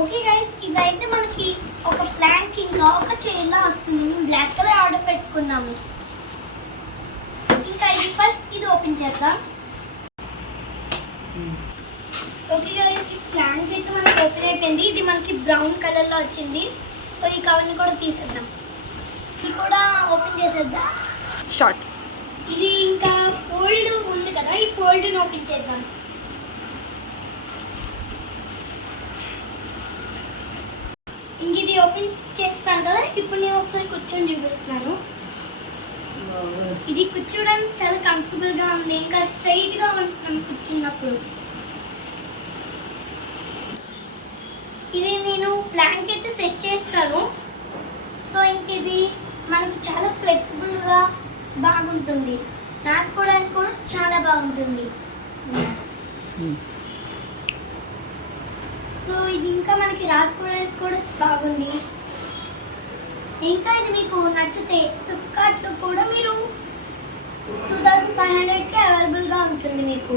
Okay guys, ఇదైతే మనకి ఒక ప్లాంక్ ఇంకా ఒక చైర్లా వస్తుంది. మేము బ్లాక్ కలర్ ఆర్డర్ పెట్టుకున్నాము. ఇంకా ఇది ఫస్ట్ ఇది ఓపెన్ చేద్దాం. ఓకే గైస్, ఈ ప్లాంక్ అయితే మనకి ఓపెన్ అయిపోయింది. ఇది మనకి బ్రౌన్ కలర్లో వచ్చింది. సో ఈ కవర్ని కూడా తీసేద్దాం. ఇది కూడా ఓపెన్ చేసేద్దాం. స్టార్ట్. ఇది ఇంకా ఫోల్డ్ ఉంది కదా, ఈ ఫోల్డ్ని ఓపెన్ చేద్దాం. ఇంక ఇది ఓపెన్ చేస్తాను కదా, ఇప్పుడు నేను ఒకసారి కూర్చొని చూపిస్తున్నాను. ఇది కూర్చోడానికి చాలా కంఫర్టబుల్గా ఉంది, ఇంకా స్ట్రైట్గా ఉంటున్నాను కూర్చున్నప్పుడు. ఇది నేను ప్లాంక్ అయితే సెట్ చేస్తాను. సో ఇంక ఇది మనకి చాలా ఫ్లెక్సిబుల్గా బాగుంటుంది, రాసుకోవడానికి కూడా చాలా బాగుంటుంది. సో ఇది ఇంకా మనకి రాసుకోవడానికి కూడా బాగుంది. ఇంకా ఇది మీకు నచ్చితే ఫ్లిప్కార్ట్లో కూడా మీరు 2500కి అవైలబుల్గా ఉంటుంది మీకు.